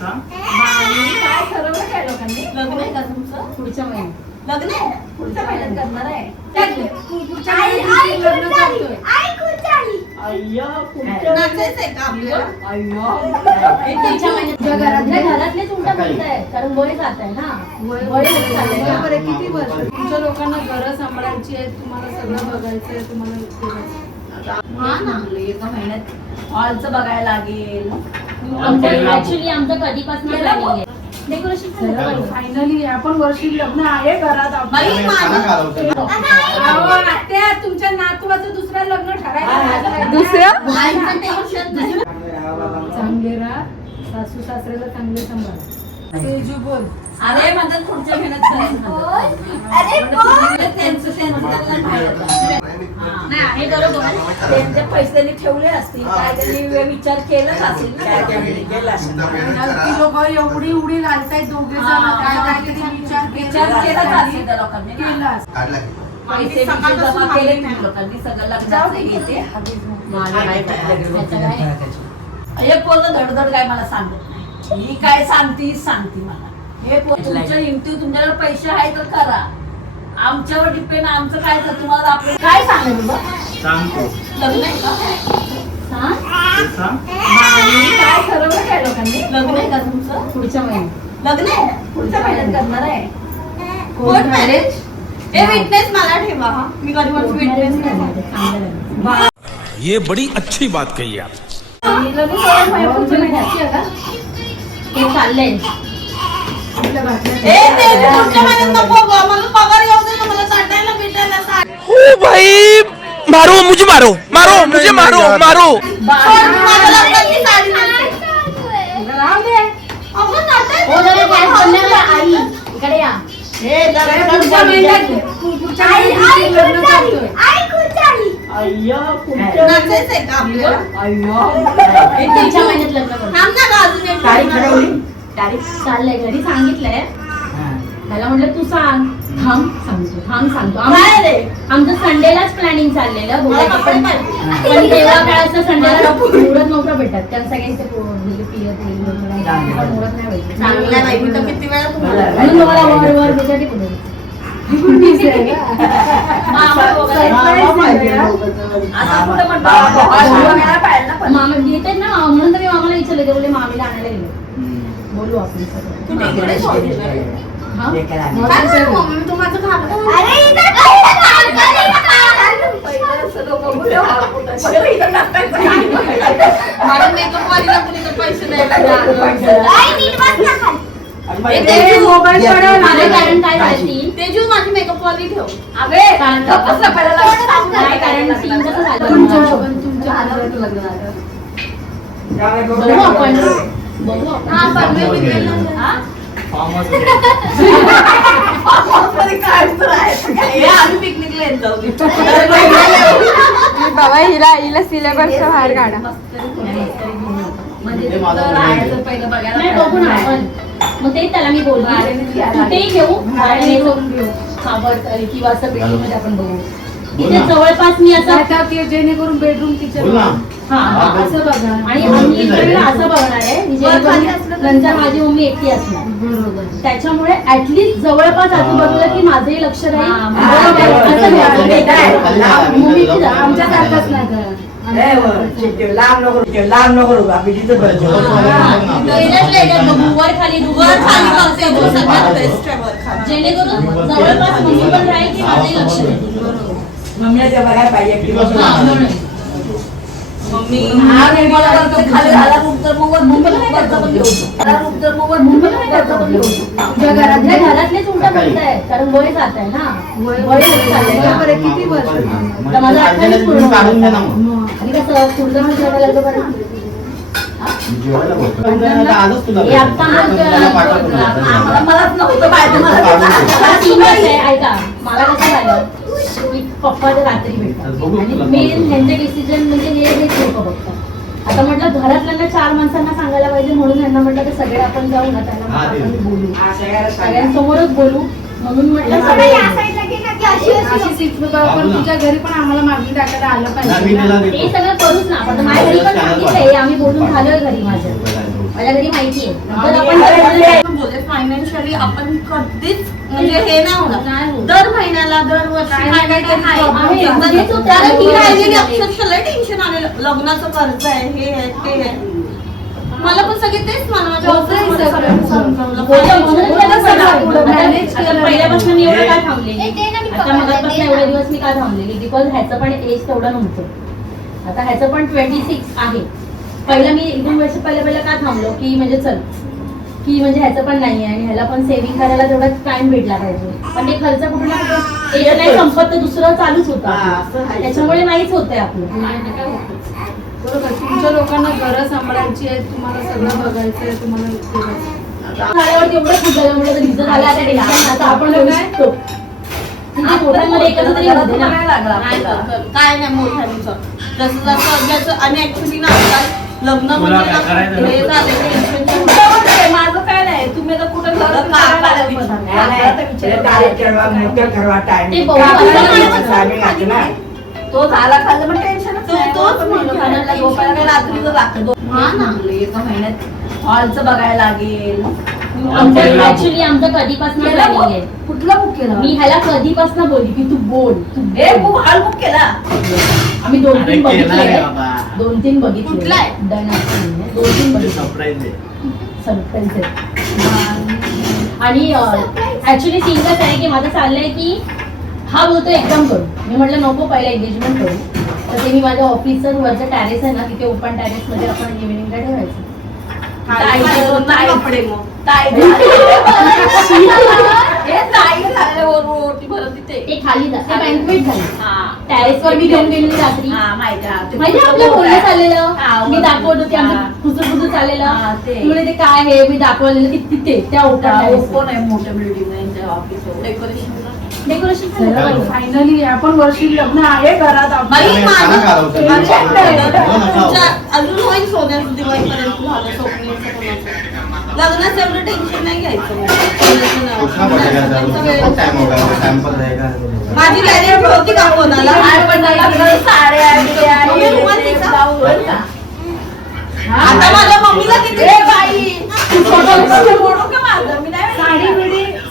काय ठरवलं काय लोकांनी? लग्न आहे का तुमचं? पुढच्या महिन्यात लग्न आहे? पुढच्या महिन्यात करणार आहे. घरातलेच उलटा बोलताय कारण वय जात आहे ना. वय किती वर्ष तुमच्या लोकांना घरं सांभाळायची आहे, तुम्हाला सगळं बघायचंय, तुम्हाला एका महिन्यात हॉलचं बघायला लागेल. आमचं कधीपासून फायनली आपण वर्षी लग्न आहे घरात. तुमच्या नातवाचं दुसरं लग्न ठरायचं. चांगले राहा, सासू सासऱ्याला चांगले सांभाळ. तेजू बोल. अरे माझं पुढच्या महिन्यात नाही बरोबर. त्यांचे पैसे त्यांनी ठेवले असतील, काय त्यांनी विचार केलाच असेल. लोक एवढी उडी घालतायत दोघे जण, विचार केलाच असेल त्या लोकांनी. पैसे जमा केले लोकांनी सगळं लग्नाचं घेते. एक पोरं धडधड काय मला सांगत नाही, ही काय सांगती मला. हे तुमच्या हिमती तुमच्याकडे पैसे आहे तर करा, आमच्यावर डिपेंड. आमचं काय तर तुम्हाला आपलं काय सांगेल बघ. लग्न आहे का? काय ठरवलं काय लोकांनी? लग्न आहे का तुमचं? पुढच्या महिन्यात लग्न आहे? पुढच्या महिन्यात करणार आहे. Court marriage. हे विटनेस मला ठेवा. हा मी कधी विटनेस नाही. ये बड़ी अच्छी बात कही आप. पुढच्या महिन्यात हे चाललंय. ओ भाई मारो मुझे, मारो मुझे, मारो. इकडे या. चाललंय घरी सांगितलंय मला. म्हटलं तू सांग. सांगतो आमचं संडेलाच प्लॅनिंग चाललेलं बोलायचं, पण तेव्हा काय असं संडेला मुहूर्त नव्हतं भेटत. त्या सगळ्यांचे मुहूर्त नाही भेटत. तुम्हाला वर त्याच्यासाठी मामा घेतात ना, म्हणून तर मी मामाला विचारलं ते बोलले मामीला आणायला गेलो. बोलू आपण तेजू माझी मेकअप वाली ठेव. बाबा हिला सिलेबसचा बाहेर काढा. मग ते त्याला मी बोलते कुठेही घेऊ किंवा असं बिल्डिंग मध्ये आपण बघू. इथे जवळपास मी असं जेणेकरून बेडरूम किचन असं बघा. आणि आम्ही असं बघणार आहे नंतर माझी मम्मी एकटी असणार. बरोबर. त्याच्यामुळे ऍटलीस्ट जवळपास आजूबाजूला की माझंही लक्ष राहील. आमच्या सारखंच नाही वर खाली जेणेकरून जवळपास मम्मी पण राहील की माझंही लक्ष राहील. बघायला पाहिजे. घरातलेच उलटा बोलताय कारण वय जात आहे ना. वय किती वर्ष? माझं 28 पूर्ण. आणि कसं पुढचं म्हणजे लग्न करायचं मलाच नव्हतं पाहिजे. ऐका मला कसं झालं की पप्पा तर रात्री भेटतात आणि मेन ह्यांचे डिसिजन म्हणजे हे लोक बघतात. आता म्हटलं घरातल्या 4 माणसांना सांगायला पाहिजे म्हणून यांना म्हटलं की सगळे आपण जाऊ ना, त्यांना आपण बोलू, सगळ्यांसमोरच बोलू म्हणून म्हटलं सगळे तुझ्या घरी पण आम्हाला मागणी टाकायला आलं पाहिजे. हे सगळं करूच ना. आता माझ्या घरी पण सांगितलंय, आम्ही बोलून झालोय घरी माझ्या. माझ्या घरी माहिती आहे नंतर आपण बोलते फायनान्शियली आपण कधीच म्हणजे हे नाही होणार. नाही होत. दर महिन्याला दरवर्षी काय काय काय काय आहे. तरी आहे. problem तेच होतं. कारण की हो. राहिलेली अक्षरशः लय टेन्शन आलेलं. लग्नाचं कर्ज आहे, हे आहे, ते आहे. मला पण सगळे तेच मला माझ्या ऑफिसमध्ये सगळ्यांनी समजावलं. पहिल्यापासून मी एवढं काय थांबलेली आता मगापासून एवढे दिवस मी काय थांबलेली बिकॉज ह्याचं पण एज तेवढं नव्हतं. आता ह्याचं पण 26 आहे. पहिलं मी 1-2 वर्ष पहिलं का थांबलो की म्हणजे चल की म्हणजे ह्याचं पण नाही आहे आणि ह्याला पण सेव्हिंग करायला तेवढा टाइम भेटला पाहिजे. पण ते खर्च कुठे ना कुठे एक नाही संपत तर दुसरं चालूच होतं त्याच्यामुळे नाहीच होतंय आपलं. बरोबर तुमच्या लोकांना घरं सांभाळायची आहे, तुम्हाला सगळं बघायचं आहे, तुम्हाला झाल्यावरती एवढं खूप झाल्यामुळे रिझल्ट आला आता टेन्शन आता आपण बोलू शकतो. म्हणजे मोठ्यांमध्ये एकत्र तरी होते ना. नाही तर काय नाही मोठ्यांचं जसं जसं ज्याचं आणि ऍक्च्युली ना आजकाल लग्न म्हणजे ना हे झाले टेन्शन. माझं काय नाही, तुम्ही आता कुठं घर ते तो झाला खाल्लं मग टेन्शनच नाही. तोच म्हणलं खाण्याला झोपायला काय रात्रीचं लागतं. हा ना. एका महिन्यात हॉलचं बघायला लागेल. आमचं ऍक्च्युली आमचं कधीपासून केला planning आहे. कुठला बुक केला? मी ह्याला कधीपासून बोलली की तू बोल तू हे बुक हॉल बुक केला. आम्ही 2-3 बघितले केला रे बाबा. 2-3 बघितले कुठला आहे? डन असतील 2-3 बघितले सरप्राईज आहे. सरप्राईज आणि ऍक्च्युली सीन कसं आहे की माझं चाललंय की हा बोलतो एकदम करू. मी म्हटलं नको पहिला एंगेजमेंट करू. तर ते मी माझ्या ऑफिसचं वरचं टॅरेस आहे ना तिथे ओपन टॅरेस मध्ये आपण इव्हिनिंगला ठेवायचं. कपडे मग ते खाली बँकवेट झाली टॅरेसवर मी घेऊन गेलेली रात्री माहिती आपलं बोलणं चाललेलं मी दाखवत होते आमचं खुसुखुसू चाललेलं तुला ते काय आहे मी दाखवलेलं तिथे त्या ओपन कोण आहे मोठ्या building office decoration decoration finally आपण वर्षी लग्न आहे घरात आपण. बाई, खाना घालवतो. अजून होईल सोन्याचं दिवाळीपर्यंत झालं स्वप्नीचं कोणाचं. लग्नाचं एवढं टेन्शन नाही घ्यायचं. उठना पड़ेगा सर, बहुत टाइम होगा, टाइम पर रहेगा. माझी गॅरंटी होती का कोणाला आता माझ्या मम्मीला किती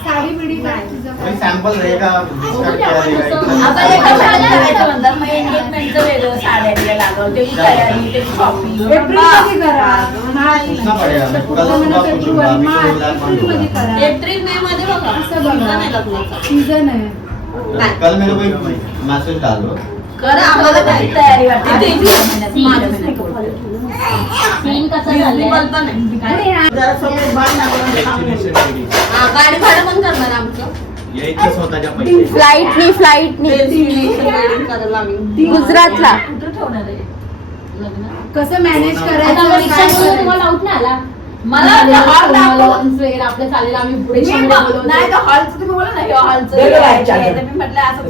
साडी बिडी काय तुझं कोई सैंपल रहेगा, जिसका क्या रहेगा. आता एका साड्या म्हणतात मग एंगेजमेंटचं वेगळं साड्या लागल त्याची तयारी त्याची शॉपिंग एप्रिलमध्ये करा. उठना पड़ेगा. मैं कल सुबह पूछूंगा, अभी तो गुजरात बंद एप्रिलमध्ये होगा. करा. एप्रिल मे मध्ये बघा असं बघा. सीझन आहे लग्नाचा. सीझन आहे. कल मेरे को एक मैसेज डालो. करा आम्हाला काही तयारी वाटते सीन कसं Disney झालंय पण नाही. जरा सगळे बाण लागून थांबले. Destination ready. हा, गाडी भाडं पण करणार आमचं. यायचं स्वतःच्या पैसे. फ्लाईटनी Destination wedding करायला आम्ही. गुजरातला कुठं ठेवणार आहे लग्न? कसं मॅनेज आता करायचं परीक्षा काय करून करायचं? तुम्हाला आउट नाही आला मला हॉल दाखव. लॉन्स वगैरे आपलं चालेल आम्ही पुढे नाही तर हॉलचं तुम्ही बोला ना हॉलचं मी म्हटलं असं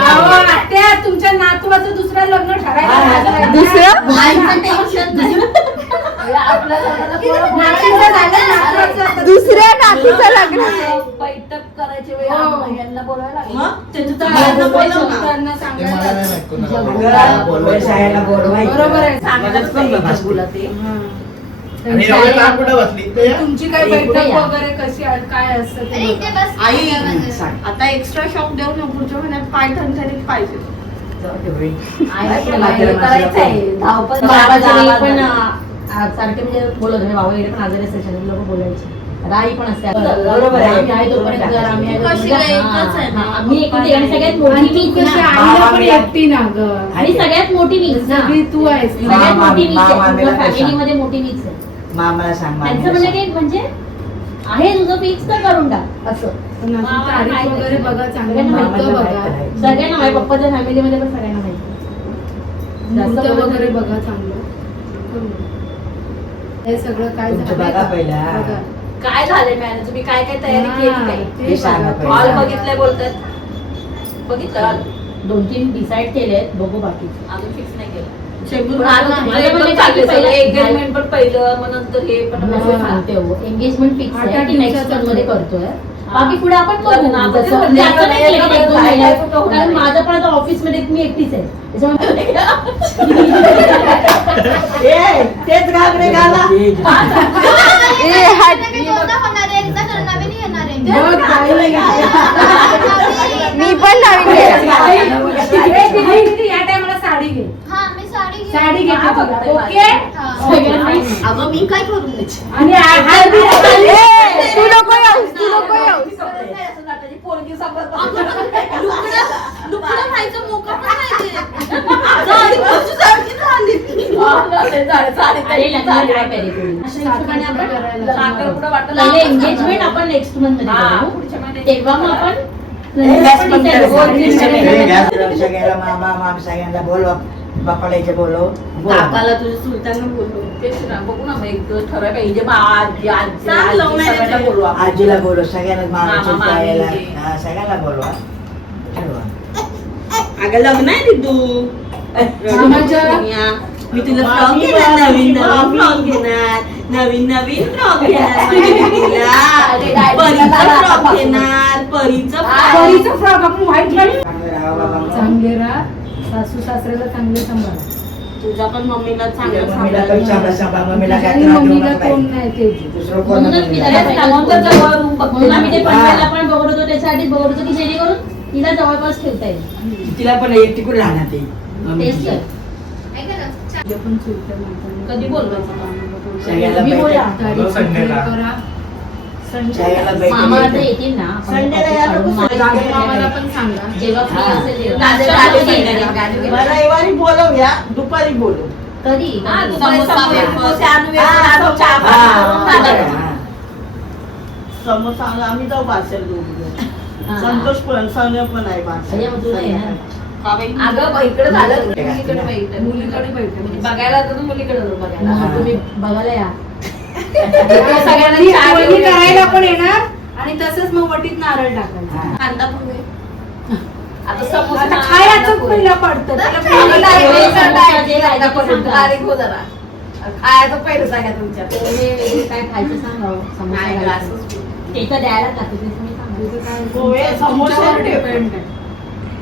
अहो, आत्या, तुमच्या नातवाचं दुसरं लग्न ठरायचं. दुसरं आईचं टेन्शन नाही. दुसऱ्या नातीचं लग्न. बैठक करायची वेळ यांना बोलायला लागेल. मग त्याच्या तळाला बोलव ना. त्यांना ते सांगायला. मला नाही माहित कोणाला बोलवायचं. बरोबर आहे सांगायलाच पण बघा ते. आणि एवढं काम कुठं बसली ते? तुमची काय इकडे बैठक या. वगैरे कशी आहे, काय असतं ते बघा. आई आता एक्स्ट्रा शॉप देऊ ना पुढच्या महिन्यात पाय ठणठणीत पाहिजे. बाबाच्या वेळी पण सारखे म्हणजे बोलत होते बाबा वगैरे पण आजारी असायचे लोक बोलायचे आता आई पण असते बरोबर आहे. आम्ही आहे तोपर्यंत घर, आम्ही आहे कशी तोपर्यंत- काय एकच आहे ना? हा, आम्ही एकटी आणि सगळ्यात आणि मोठी तू मीच कशी ना. आईला पण एकटी ना ग. आणि सगळ्यात मोठी मीच ना सगळी तू आहेस ना. सगळ्यात मोठी मीच आहे मामाला काय फॅमिलीमध्ये मोठी मीच आहे मामाला सांग त्यांचं मामाला म्हणजे सांग. काही म्हणजे आहे तुझं फिक्स तर करून टाक असं पण अजून मामाला तारीख माहिती वगैरे आहे. बघा चांगलं सगळ्यांना मुहूर्त मामाला बघा माहिती आहे. सगळ्यांना माझ्या पप्पाच्या फॅमिलीमध्ये पण सगळ्यांना माहिती मुहूर्त जास्त बोलत वगैरे नाही. बघा चांगलं. हे सगळं काय तुमचं झालंय बघा का? पहिला. बघा. काय झालंय मॅडम तुम्ही काय काय तयारी केली काय ते हे सांगा बघा. पहिला. हॉल बघितलंय बोलतात बघितलं हॉल 2-3 डिसाईड केले बघू बाकी अजून फिक्स नाही केलं शेंबूर पण आता नाही. तुमचं एकदम चाललंय सगळं. एंगेजमेंट पण पहिलं मग नंतर हे पण एंगेजमेंट फिक्स आहे की नेक्स्ट मंथ मध्ये करतोय बाकी पुढे आपण बघू. लग्न आपण जसं- म्हणजे असं नाही केलं की 1-2 महिन्यात. कुठं होणार कारण आहे? माझं पण आता ऑफिसमध्ये मी एकटीच आहे त्याच्यामुळे तेच घागरे घाला मी पण नवीन या टायमाला साडी घे साडी घेते तुला ओके अगं मी काय करू द्यायची आणि तू नको येऊस. पोरगी समजत दुखणं व्हायचं मोका पण नाही ते. साडी कशी सारखी झाली. अरे लग्न काय पाहिजे कोणी. अशा हिशोबाने आपण पहिले एंगेजमेंट आपण नेक्स्ट मंथ मध्ये करू. तेव्हा मग आपण सगळ्याला मामा मामी सगळ्यांना बोलवा बापाला इथे बोलव काकाला तुझ्या सुलतानला बोलव. बघू ना मग एक दिवस ठरवायला पाहिजे आजी आजी सांग लव्ह आजी मॅरेज सगळ्यांना आहे. बोलू आपण. आजीला बोलव सगळ्यांना मामा, मामाची मामी. ताईला, हा, सगळ्यांना बोलवा ठरवा. अगं लग्न आहे तू मी तुला फ्रॉक घेणार नवीन फ्रॉक घेणार नवीन फ्रॉक घेणार परीचा फ्रॉक घेणार परीचा परीचा फ्रॉक आपण व्हाईट घालू चांगलं राहा बाबा. चांगले राहा सासू सासऱ्याला चांगले सांभाळ तुझ्या पण मम्मीला चांगलं मम्मीला पण सांभाळ, सांभाळ. मम्मीला काय आणि त्रास देऊ मम्मीला नका कोण बाई. नाही ते दुसरं कोण म्हणूनच मी नाही. त्याला त्याच्यामुळे सांगून जवळ room बघते. म्हणून आम्ही ते पनवेलला पण बघत होतो त्याच्यासाठी बघत होतो की जेणेकरून तिला जवळपास ठेवता येईल तिला पण एक तिकडे राहणार ते तेच तर. पण चुलत्या माणसांना कधी बोलवायचं सगळ्याला मी बोला. तारीख करा. सगळ्याला मामा आता भेटेल. येतील ना आपण संडेला या काढून नको. राजू मामाला पण सांगा जेव्हा फ्री असेल तेव्हा. रविवारी बोलवूया दुपारी बोलू कधी हा, समोसा आम्ही जाऊ बासेल संतोष पण संजय पण आहे बासेल अरे मग तुला येणार. अगं इकडे झालं मुलीकडे बैठक मुलीकडे बैठक म्हणजे बघायला तर मुलीकडे जाऊ बघायला मग तुम्ही बघायला या सगळ्यांना ती चहा वळणी घेऊन करायला पण येणार आणि तसंच मग वटीत नारळ टाकायचा कांदा पोहे आता समोसा आता खायचं पहिलं पडतं त्याला आता पहिलं तारीख पोहे, हो जरा. समोसा जे राहायचं ते सांगा. तारीख हो जरा. खायचं पहिलं सांगा तुमच्या पोहे वगैरे काय खायचं सांगा हो. समोसा नाही, खायचं. असंच. ते तर द्यायला लागतं ते तुम्ही सांगा. पोहे समोसे तुमच्यावर ठेव. depend आहे.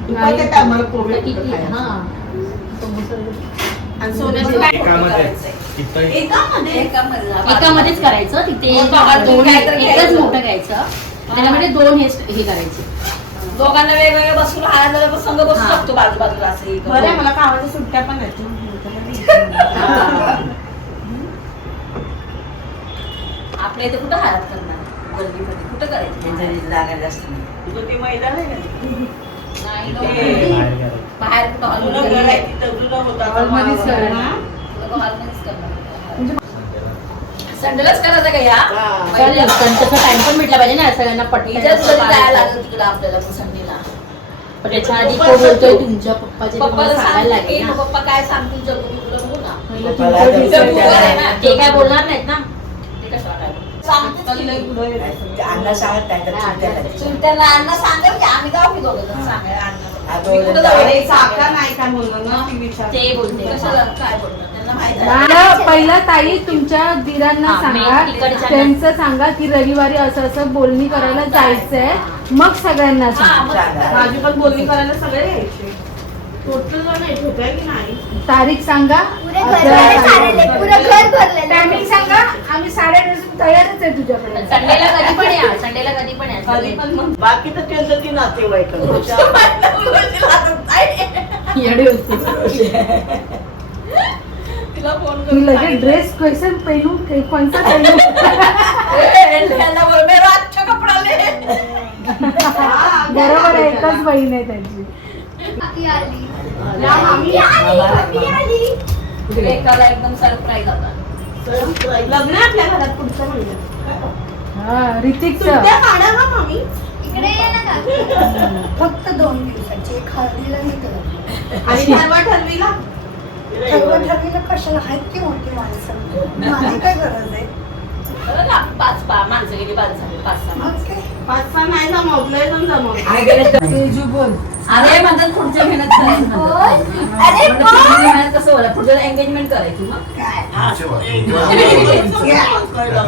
दुपारच्या टायमाला पोहे तर किती खायला. हा समोसा आणि सोन्याची एकामध्येच करायचं तिथे बाबा, दोन काय तर एकच घ्यायचं. मोठं घ्यायचं त्याच्यामध्ये दोन हे करायचे दोघांना वेगवेगळे बसून हायला संघ बसू शकतो बाजूबाजूला असं हे करून. बरं आहे, मला कामाच्या सुट्ट्या पण आहेत आपल्या इथे कुठं हालत करणार गर्दीमध्ये कुठं करायचं जागा जास्त नाही. तुझं ते मैदान आहे का नाही ते- बाहेर कुठं तुला हॉलमध्ये घर आहे तिथं तुझा होता हॉलमध्येच करायचं. हॉलमध्येच करणार संडेलाच करायचं का या चालेल पण तसं टाइम पण भेटला पाहिजे ना सगळ्यांना इथेच कधी जायला पटकन लागलं तिकडं आपल्याला पण संडेला पण त्याच्या आधी कोण बोलतोय तुमच्या पप्पाचे पप्पाला सांगायला सांग लागेल ना पप्पा काय सांगतील जगू तुला बघू ना पप्पाला तर इथं Google आहे ना. ते काय बोलणार नाहीत ना ते कसं वाटायला सांगतील की. अण्णा सांगत नाही तर चुलत्याला. चुलत्यांना अण्णा सांगेल की आम्ही जाऊ की दोघं जण सांगायला अण्णा हा, मी कुठं दोघं जाऊ? जण. हे काका सांगेल. नाही काय बोलणार ना ती विचार ते बोलते कशाला काय बोलणार त्यांना माहिती आहे. पहिला ताई तुमच्या दिरांना हा, सांगा मी तिकडच्या- त्यांचं सांगा की रविवारी असं असं बोलणी करायला जायचंय मग सगळ्यांना हा, सांगा मग सांगा. माझी पण बोलणी करायला सगळे यायचे टोटल जण येत होते की नाही तारीख सांगा टायमिंग सांगा आम्ही 8:30 तयारच आहे तुझ्याकडे संडेला कधी पण या संडेला कधी पण या कधी पण मग बाकी तर त्यांचं ती नातेवाईक येडे होते तिला फोन तू करून लगेच ड्रेस कैसन पहनू कोणता पहनू सांगितलं. बोल, मेरा अच्छा कपडा ले. बरोबर आहे एकच बहीण आहे त्यांची एकाला एकदम सरप्राईज होता लग्न आहे आपल्या घरात पुढच्या महिन्यात हा ऋतिकचं सुट्ट्या काढा ना मामी फक्त 2 दिवसाची एक हळदीला नाही करत आणि ठरवा ठरवीला ठरवीला कशाला आहेत की मोठी माणसं माझी काय गरज आहे बरं ना, पाच माणसं गेली 5 झाली 5-6 मग काय 5-6 नाही जमवलंय पण जमवलं तेजू बोल अरे म्हणतात पुढच्या महिन्यात करायचं म्हणतात. अरे म्हणलं पुढच्या महिन्यात कसं बोला पुढच्या एंगेजमेंट करायची मग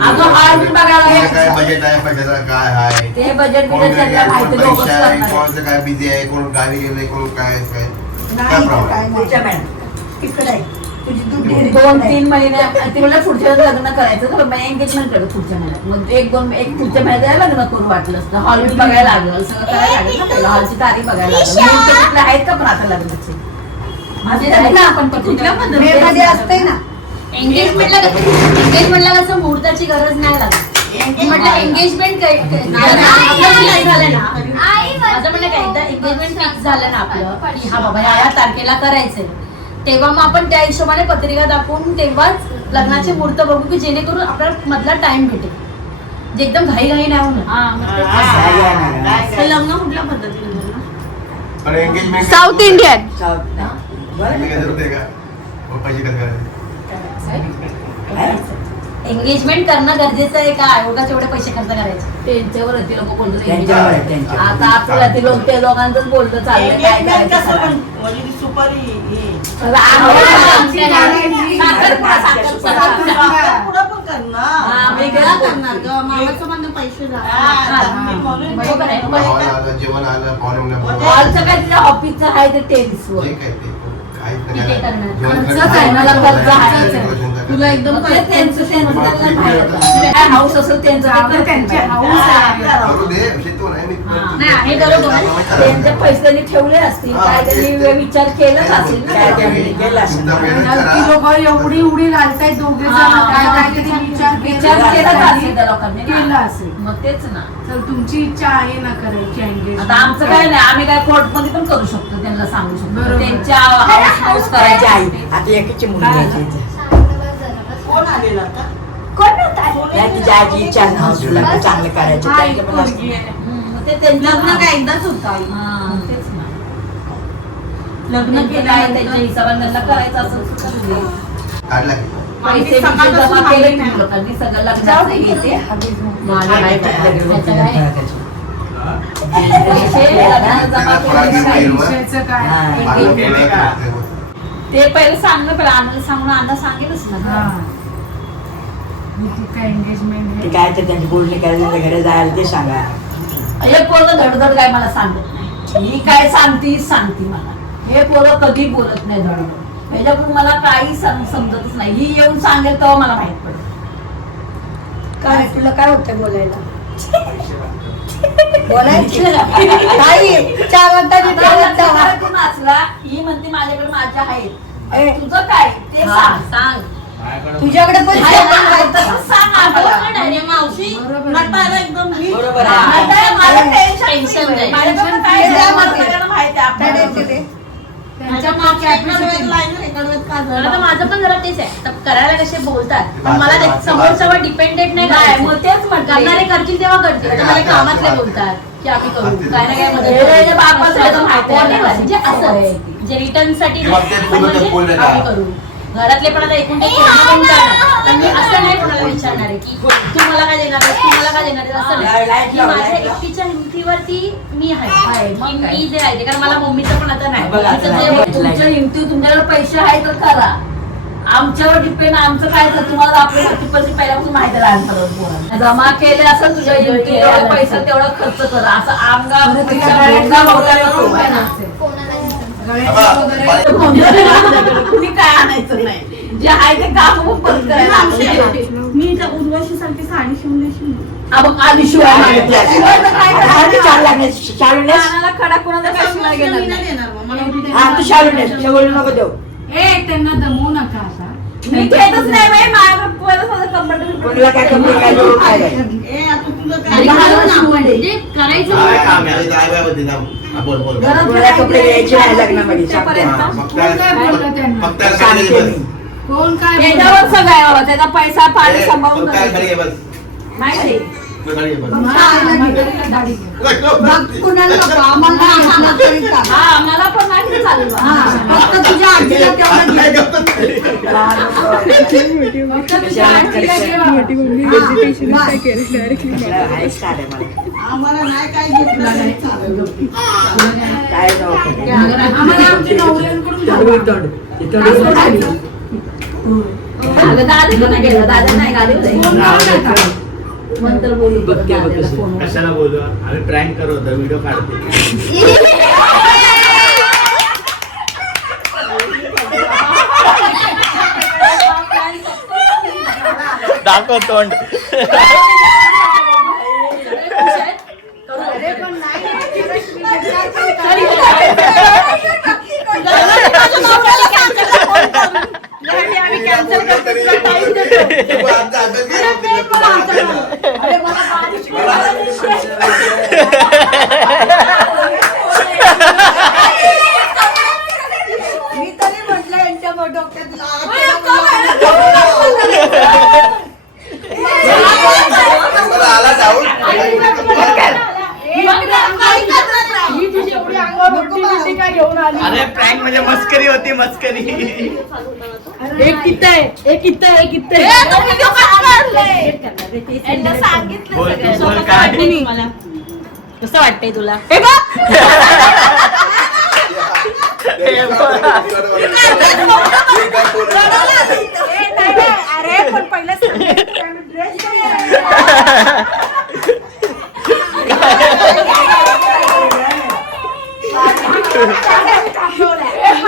अगं हॉल बी बघायला काय यायचं. बजेट आहे पैशाचं काय आहे ते बजेट कोण बिजेट त्यांना माहिती दोघंच पैसे आहे करणार. कोणाचं काय बिझी आहे कोण गावी गेले कोण काय काय नाही प्रॉब्लेम काय नाही. पुढच्या महिन्यात इकडे आहे. तुझी दुधी 2-3 महिने ती म्हणलं पुढच्या वेळेस लग्न करायचं तर एंगेजमेंट करू पुढच्या महिन्यात मग एक पुढच्या महिन्यात लग्न करून वाटलं असतं हॉल बी बघायला लागलं सगळं करायला लागलं ना पहिलं हॉलची तारीख बघायला लागलं मुहूर्त कुठले आहेत का पण आता लग्नाचे माझे झाले ना आपण कुठल्या मे मध्ये असते ना एंगेजमेंटला कसं मुहूर्ताची गरज नाही लागत म्हटलं एंगेजमेंट काय झालं ना माझं म्हणणं काय एकदा एंगेजमेंट फिक्स झालं ना आपलं की हा बाबा या तारखेला करायचंय तेव्हा मग आपण त्या हिशोबाने पत्रिका दाखवून तेव्हाच लग्नाचे मुहूर्त बघू की जेणेकरून आपल्याला मधला टाइम भेटेल जे एकदम घाई घाई नाही होणार ते लग्न कुठल्या पद्धतीने झालं? पण एंगेजमेंट साऊथ इंडियन पैसे कसं करायचे एंगेजमेंट करणं गरजेचं आहे का आयोगाचे एवढे पैसे खर्च करायचे त्यांच्यावर ते लोक बोलतो त्यांच्यावर आहे, त्यांच्यावर. आता आपल्याला ते लोक ते लोकांचंच बोलतं चाललंय काय Engagement करायचं कसं करा. पण म्हणजे ती सुपारी हे. पुढं पण करणार मी काय करणार. करणार ग मामाचं म्हणणं पैसे बरोबर आहे. हॉल आलं जेवण आलं पाहुणे हॉलचं काय तिच्या ऑफिसचं आहे ते टेरिसवर जे काय ते काय किती करणार? खर्चच आहे मला खर्च आहे तुला एकदम त्यांचं त्यांना माहित आहे. काय हाऊस असेल त्यांचं ते त्यांचे हाऊस आहे. करू दे विषय तो नाही नाही, आहे बरोबर. त्यांचे पैसे त्यांनी ठेवले असतील काय त्यांनी विचार केलाच असेल ना काय त्यावेळी. त्यांनी केलं असेल. ती लोक एवढी उडी घालतायत दोघे जण काय काहीतरी विचार केलाच असेल त्या लोकांनी केला ना. असेल मग तेच ना तर तुमची इच्छा आहे ना करायची आता आमचं काय नाही आम्ही काय कोर्ट मध्ये पण करू शकतो त्यांना सांगू शकतो बरोबर. त्यांच्या हाऊस करायची आई करायची आता एकीची मुलगी आहे इथे. कोण आलेला आता कोण नव्हता त्या तिच्या आजी इच्छा आहे ना, लग्न चांगलं करायचं त्यांचं पण असतं. मग ते त्यांचं लग्न काय एकदाच होतं आई. हा, तेच ना लग्न केलं केलं आहे त्यांच्या हिशोबाने त्यांना करायचं असं करू दे. काढला की पैसे बिसे सकाळपासून जमा आम्ही केले नाही. की लोकांनी सगळं लग्नाचं हे ते. नाही कुठलं गेलं त्याचं तिला काय? करायचं. पैसे लग्नाला जमा केले की काय? विषयाचं काय हा. ते पहिले सांगणं पहिलं आनंद सांगून आनंद सांगेलच ना हा. काय एंगेजमेंट ते काय तर त्यांची बोलणी करायला घरी जायला ते सांगा हे पोरं धडधड काय मला सांगत नाही ही काय सांगती मला हे पोरं कधी बोलत नाही धडधड ह्याच्याकडून मला काही समजतच नाही ही येऊन सांगेल तेव्हा मला माहित पडेल काय तुला काय होतं बोलायला बोलायची काही चार वाजता कोण असला ही म्हणते माझ्याकडे माझ्या आहेत ए. तुझं काय ते सांग सांग तुझ्याकडे पण आहे, आहे, तसं सांग आम्हाला. अरे मावशी नटायला एकदम मी बरोबर हा, आहे आता मला टेन्शन टेन्शन नाही. नाही. माझ्याकडे काय टेन्शन नाही, मला नाही. सगळ्यांना माहिती आहे आपल्याला. माझ्या मावशी एका डोळ्यात लाईन एका डोळ्यात काजळ. आता माझं पण जरा तेच आहे तर करायला कसे बोलतात पण मला ते समोरच्यावर डिपेंडेंट नाही नाही, करायचं. मग तेच म्हणते. करणारे करतील तेव्हा करतील आता मला कामातले बोलतात की आम्ही करू काय ना काय मदत हे करू. जे बापाचं आहे, तो माहिती आहे Whatever, मला. म्हणजे असंच जे रिटर्न साठी तेव्हा ते बोलत बोलले का? आम्ही करू घरातले पण आता एकूण एक कोण करणार पण मी असं नाही कोणाला विचारणार आहे की तू मला काय देणार आहेस, तू मला काय देणार आहेस असं नाही की माझ्या एकटीच्या हिमतीवरती मी आहे मग की काय? मी जे आहे ते कारण मला मम्मीचं पण आता नाही बघा, मम्मीचं आता जे नाही. तुमच्या हिमती तुमच्याकडे पैसे आहे तर करा आमच्यावर डिपेंड आमचं काय तर तुम्हाला आपल्या पैसे पहिल्यापासून माहिती आहे लहानपणापासून जमा केले असेल तुझ्या हिमती एवढा पैसा तेवढा खर्च करा असं कुणी काय आणायचं नाही जे आहे ते काम परत करायला मी त्या उर्वशीसारखी साडी शिवून देशील ना? आपण आधी शिवाय मागितलं. शिवाय तर काय आता करायचं? शालू लागले शालू नेस कानाला खडा कोणाचा त्या कशाला शिवून घेणार मी नाही. नाही देणार मग. मला उद्या हा तू शालू नेस शेवळ नको देऊ त्यांना दमवू नका आता मी घेतच नाही बाई, माझ्याकडे पहिलं माझं comfortable कोणाला काय कपडे काय जोडून काय नाही. ए, आता तुला आणि काय घालून ना, म्हणजे करायचं काय काम आहे? काय बाय होती ना? हा, बोल बोल घरात कोणाला कपडे घ्यायचे नाही लग्नामध्ये सांगते. हा, फक्त कोण काय बोललं त्यांना? फक्त खाली सांगते बस. मी. कोण काय त्याच्यावर सगळं आहे बाबा, त्याचा पैसा पाणी ए, सांभाळून फक्त खाली करायचं. बस. माहिती कुणाला नको, आम्हाला असलं तरी चालेल. हा मला पण नाही चालेल हा, फक्त तुझ्या आजीला तेवढं घे. फक्त तुझ्या आजीला घे. आम्हाला नाही काय घेतलं नाही चालेल. आम्हाला आमच्या नवऱ्यांकडून अगं दादा नाही गेलं, दादा नाही गाडी नंतर बोलू दादाला फोनवर. कशाला बोलू आम्ही प्रँक करत होतो व्हिडिओ काढते दाखव तोंड. अरे पण नाही मी तरी म्हटलं यांच्या डोक्यात आला जाऊन अरे प्रँक म्हणजे मस्करी होती मस्करी. एक किती आहे, एक किती आहे, एक किती यांना सांगितलं बोल सगळं. तू, बोल काय. मला कसं वाटतंय तुला? अरे पण पहिलं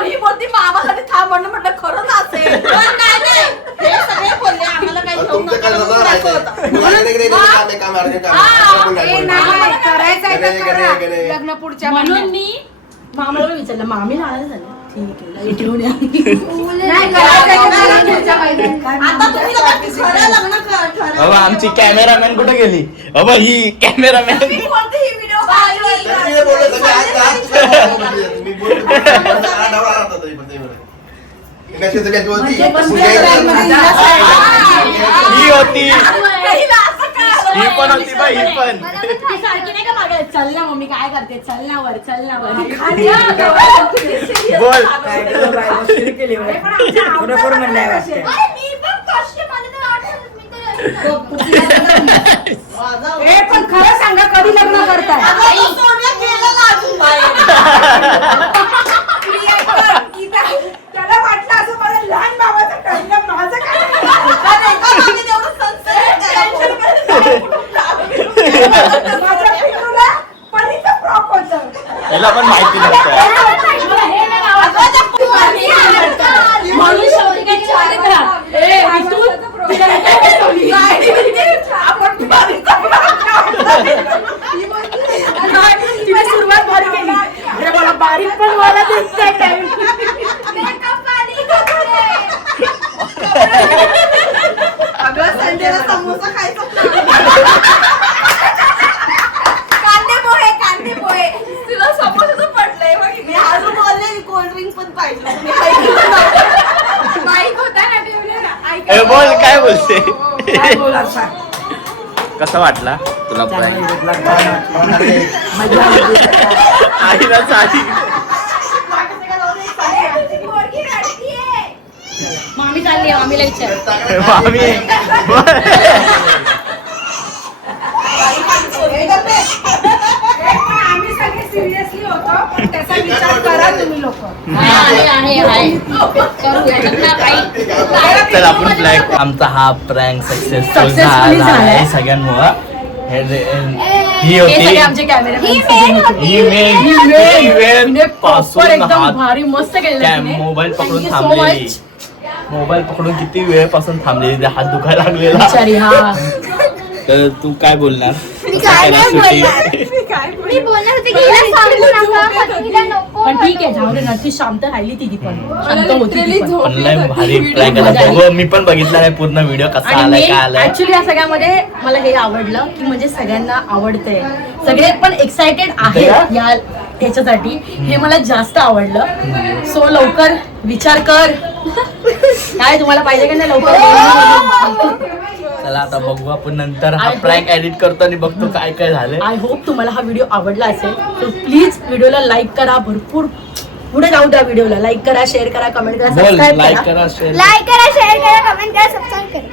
ही बोलती मामासाठी थांब म्हणून म्हटलं खरंच असेल. हे सगळे बोलले आम्हाला काही घेऊन तुमचं काय नका झालं दाखवता. करायचं लग्न पुढच्या म्हणून मी मामाला विचारलं, मामी नाराज झाले. ठीक आहे लाईट घेऊन या. नाही करायचं पुढच्या महिन्यात. आता तुम्ही लोकं खरं लग्न ठरवा. अबा आमची कॅमेरामॅन कुठे गेली? अबा ही कॅमेरामॅन. कोणती ही व्हिडिओ पाहिली? ही होती, हिला असं कळालं. ही पण होती बा, ही पण. ती सारखी नाही का मागे, चल ना मम्मी काय करते, चल ना वर, चल ना वर. बोल. बरोबर म्हणलंय वाटतं. ए, पण खरं सांगा कधी लग्न करताय? आता तो सोन्या गेलेला अजून बाहेर. त्याला वाटलं असं मला लहान भावाचं ठरलं माझं काय पण एका मागे तेवढं संसार माझ्या पिल्लूला परीचं फ्रॉक होतं. याला पण माहिती नव्हतं. म्हणून शेवटी काय चालत राहा. ए, इथून तिला काय ठेवली? तिने सुरुवात भारी केली. अरे मला बारीक पण मला दिसतंय टाइम. अगं संडेला समोसा खायचा कांदे पोहे तुला समोरच पडलंय बघ. मी अजून बोलले कोल्ड्रिंक पण पाहिजे. माईक होता ना ठेवलेला. ए, बोल काय बोलते. काय बोला सांग. कसा वाटला तुला prank? मजा आली. आईला साडी. मामी चालली आहे, मामीला विचार. मामी आम्ही सगळे सिरियसली होतो पण त्याचा विचार करा तुम्ही लोक. आहे करू याच्यात ना काही. तर आपण प्लॅन आमचा हा प्रँक सक्सेसफुल Successfully झाला आहे झालाय. सगळ्यांमुळं. ही हे होती सगळे आमचे कॅमेरामॅन. ही मेन प्रॉपर एकदम भारी मस्त केलेलं मोबाईल पकडून थांबलेली. मोबाईल पकडून किती वेळपासून थांबलेली, हात दुखायला लागलेला. बिचारी. हा तर तू काय बोलणार? मी बोलणार होते की हिला सांगू नका पण हिला नको. पण ठीक आहे, जाऊ दे ना. ती शांत राहिली ती पण शांत होती ती पण. पण लय भारी प्रँक आला. मी पण बघितला नाही पूर्ण व्हिडिओ कसा आणि आलाय मी काय आलाय. ऍक्च्युली या सगळ्यामध्ये मला हे आवडलं की म्हणजे सगळ्यांना आवडतंय, सगळे पण एक्साइटेड आहे या याच्यासाठी. हे मला जास्त आवडलं. सो लवकर विचार कर काय तुम्हाला पाहिजे का नाही लवकर. चला आता बघू आपण नंतर हा I hope- प्रँक एडिट करतो आणि बघतो काय काय झालं. आय होप तुम्हाला हा व्हिडिओ आवडला असेल तर प्लीज व्हिडिओला लाईक करा, भरपूर पुढे जाऊ द्या व्हिडिओला. लाईक करा, शेअर करा, कमेंट करा, बोल सबस्क्राईब लाईक करा. करा शेअर लाईक करा, शेअर करा, कमेंट करा, सबस्क्राईब करा.